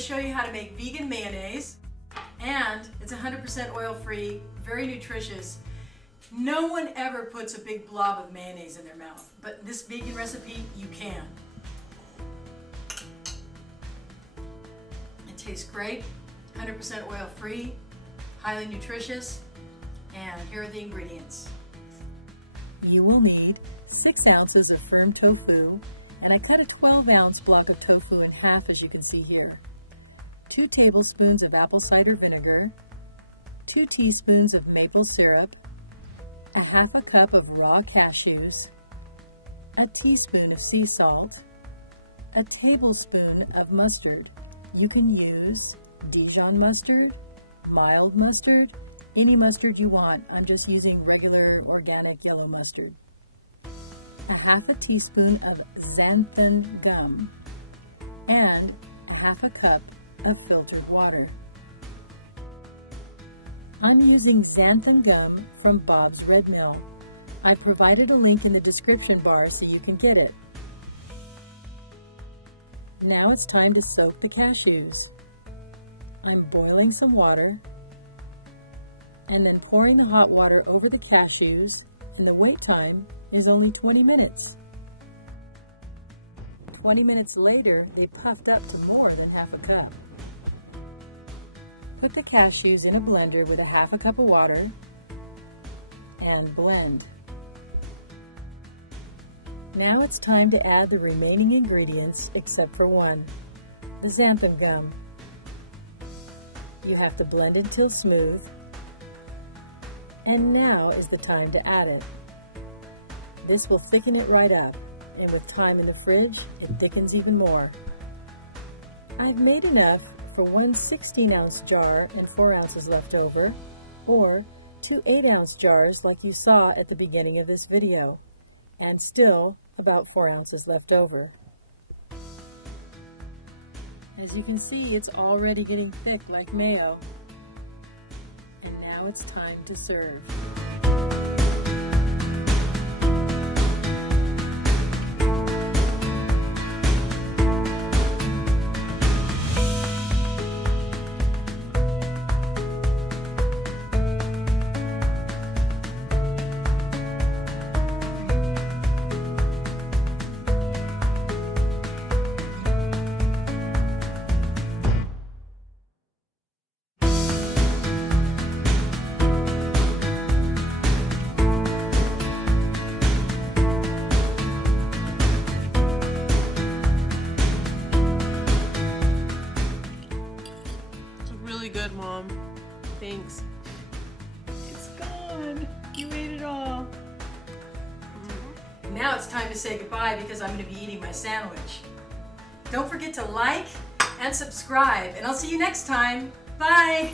show you how to make vegan mayonnaise, and it's 100% oil-free, very nutritious. No one ever puts a big blob of mayonnaise in their mouth, but this vegan recipe, you can. It tastes great, 100% oil-free, highly nutritious, and here are the ingredients. You will need 6 ounces of firm tofu, and I cut a 12-ounce block of tofu in half, as you can see here. 2 tablespoons of apple cider vinegar, 2 teaspoons of maple syrup, a half a cup of raw cashews, a teaspoon of sea salt, a tablespoon of mustard. You can use Dijon mustard, mild mustard, any mustard you want. I'm just using regular organic yellow mustard. A half a teaspoon of xanthan gum, and a half a cup of filtered water. I'm using xanthan gum from Bob's Red Mill. I provided a link in the description bar so you can get it. Now it's time to soak the cashews. I'm boiling some water and then pouring the hot water over the cashews, and the wait time is only 20 minutes. 20 minutes later, they puffed up to more than half a cup. Put the cashews in a blender with a half a cup of water and blend. Now it's time to add the remaining ingredients except for one, the xanthan gum. You have to blend until smooth, and now is the time to add it. This will thicken it right up, and with time in the fridge, it thickens even more. I've made enough for 1 16-ounce jar and 4 ounces left over, or 2 8-ounce jars like you saw at the beginning of this video, and still about 4 ounces left over. As you can see, it's already getting thick like mayo. And now it's time to serve. Good, Mom. Thanks. It's gone. You ate it all. Now it's time to say goodbye because I'm going to be eating my sandwich. Don't forget to like and subscribe, and I'll see you next time. Bye!